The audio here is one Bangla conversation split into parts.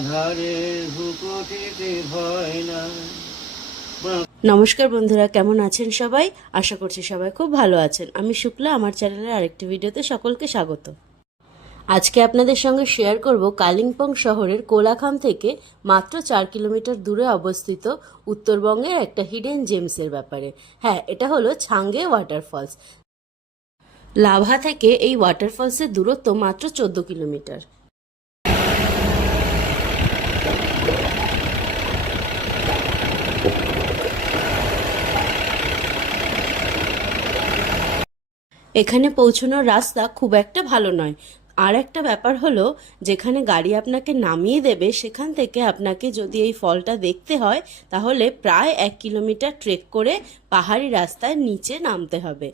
আধারের হুকোটিতে ভয় না। নমস্কার বন্ধুরা, কেমন আছেন সবাই? আশা করছি সবাই খুব ভালো আছেন। আমি শুক্লা, আমার চ্যানেলের আরেকটি ভিডিওতে সকলকে স্বাগত। আজকে আপনাদের সঙ্গে শেয়ার করব কালিম্পং শহরের কোলাখাম থেকে মাত্র 4 কিলোমিটার দূরে অবস্থিত উত্তরবঙ্গের একটা হিডেন জেমসের ব্যাপারে। হ্যাঁ, এটা হলো ছাঙ্গে ওয়াটারফলস। লাভা থেকে এই ওয়াটারফলসের দূরত্ব মাত্র 14 কিলোমিটার। এখানে পৌঁছানোর রাস্তা খুব একটা ভালো নয়। আর একটা ব্যাপার হলো, যেখানে গাড়ি আপনাকে নামিয়ে দেবে সেখান থেকে আপনাকে যদি এই ফলটা দেখতে হয় তাহলে প্রায় 1 কিলোমিটার ট্রেক করে পাহাড়ি রাস্তায় নিচে নামতে হবে।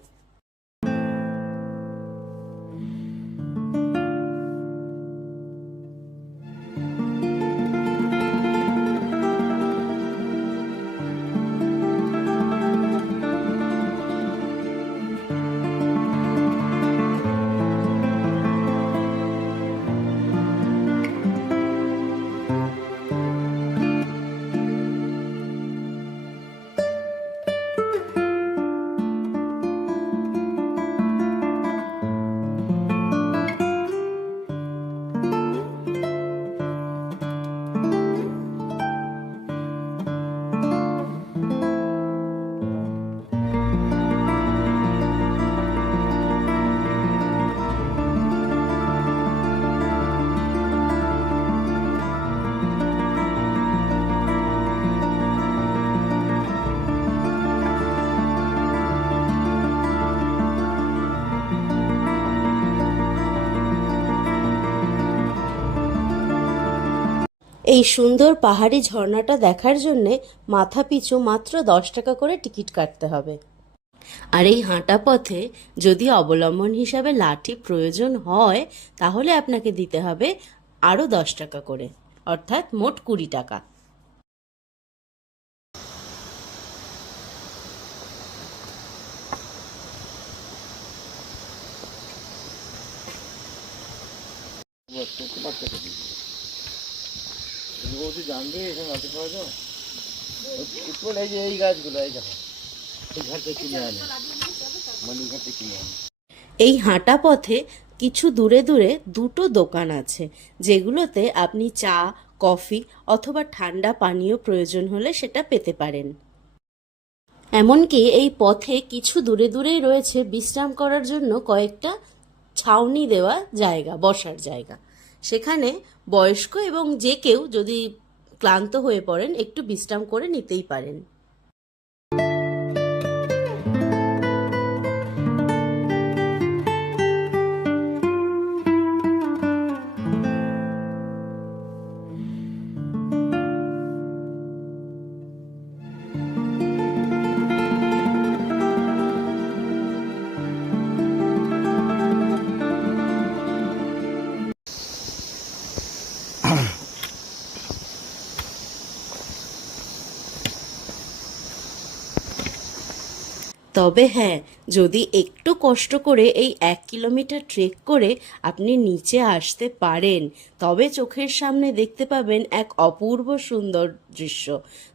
এই সুন্দর পাহাড়ি ঝর্ণাটা দেখার জন্যে মাথা পিছু মাত্র 10 টাকা করে টিকিট কাটতে হবে। আর এই হাঁটা পথে যদি অবলম্বন হিসাবে লাঠি প্রয়োজন হয় তাহলে আপনাকে দিতে হবে আরও 10 টাকা করে, অর্থাৎ মোট 20 টাকা। জানবে এখানে আসতে পারে তো এই যে এই গাছগুলো এই দেখো, এই ঘাটে কিনে আনে, মানে ঘাটে কিনে আনে। এই হাঁটা পথে কিছু দূরে দূরে দুটো দোকান আছে, যেগুলোতে আপনি চা, কফি অথবা ঠান্ডা পানীয় প্রয়োজন হলে সেটা পেতে পারেন। এমনকি এই পথে কিছু দূরে দূরেই রয়েছে বিশ্রাম করার জন্য কয়েকটা ছাউনি দেওয়া জায়গা, বসার জায়গা। সেখানে বয়স্ক এবং যে কেউ যদি ক্লান্ত হয়ে পড়েন একটু বিশ্রাম করে নিতেই পারেন। তবে হ্যাঁ, যদি একটু কষ্ট করে এই 1 কিলোমিটার ট্রেক করে আপনি নিচে আসতে পারেন তবে চোখের সামনে দেখতে পাবেন এক অপূর্ব সুন্দর দৃশ্য।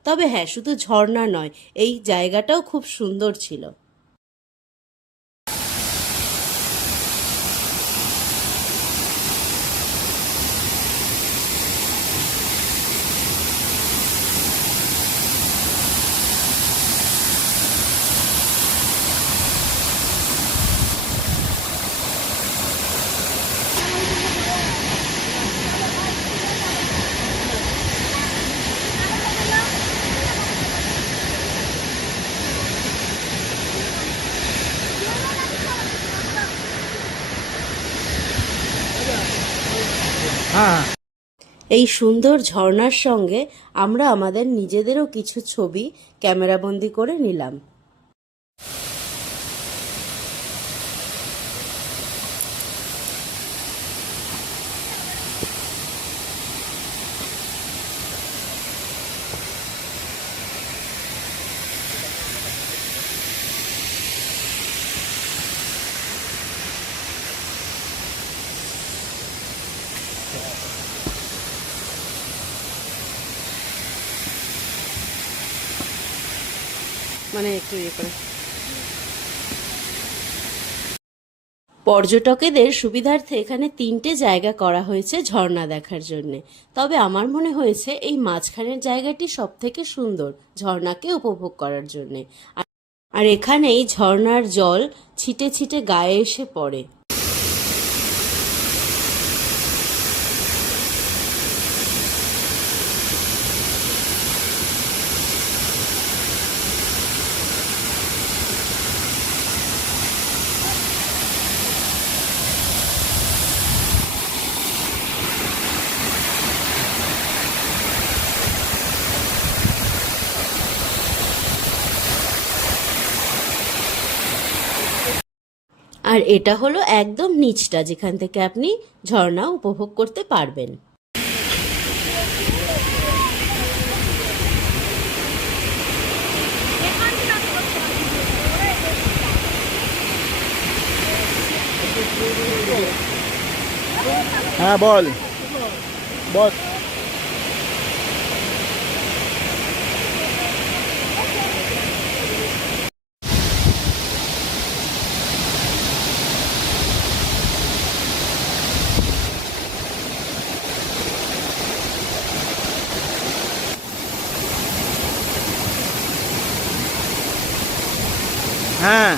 তবে হ্যাঁ, শুধু ঝর্ণা নয়, এই জায়গাটাও খুব সুন্দর ছিল। এই সুন্দর ঝর্ণার সঙ্গে আমরা আমাদের নিজেদেরও কিছু ছবি ক্যামেরাবন্দি করে নিলাম। মানে একটু ইয়ে করে। পর্যটকেদের সুবিধার্থে এখানে 3টে জায়গা করা হয়েছে ঝর্ণা দেখার জন্যে। তবে আমার মনে হয়েছে এই মাঝখানের জায়গাটি সব থেকে সুন্দর ঝর্ণাকে উপভোগ করার জন্যে। আর এখানেই ঝর্ণার জল ছিটে ছিটে গায়ে এসে পড়ে। আর এটা হলো একদম নিচটা, যেখান থেকে আপনি ঝর্ণা উপভোগ করতে পারবেন। হ্যাঁ বল বস। হ্যাঁ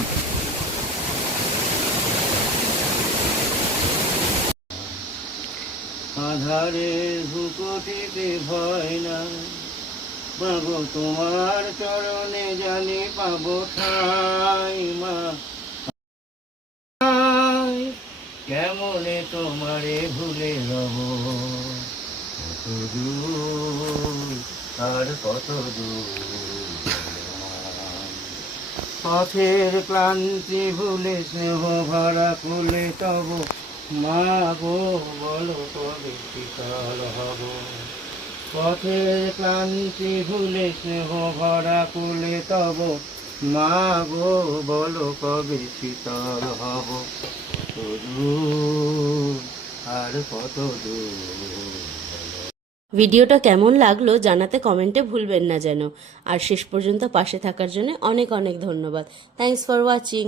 আধারের ভুকুটিতে ভয় না, মাগো তোমার চরণে জানি পাবো ঠাই। মা কেমনে তোমারে ভুলে রব, কত দূর আর কত দূর। পথের ক্লান্তি ভুলে স্নেহ ভরা কুলে তব, মা গো বলো কবে শীতল হব। পথের ক্লান্তি ভুলে স্নেহ ভরা কুলে তব, মা গো বলো কবে শীতল হব। কত দূর আর কত দূর। ভিডিওটা কেমন লাগলো জানাতে কমেন্টে ভুলবেন না যেন। আর শেষ পর্যন্ত পাশে থাকার জন্য অনেক অনেক ধন্যবাদ। Thanks for watching.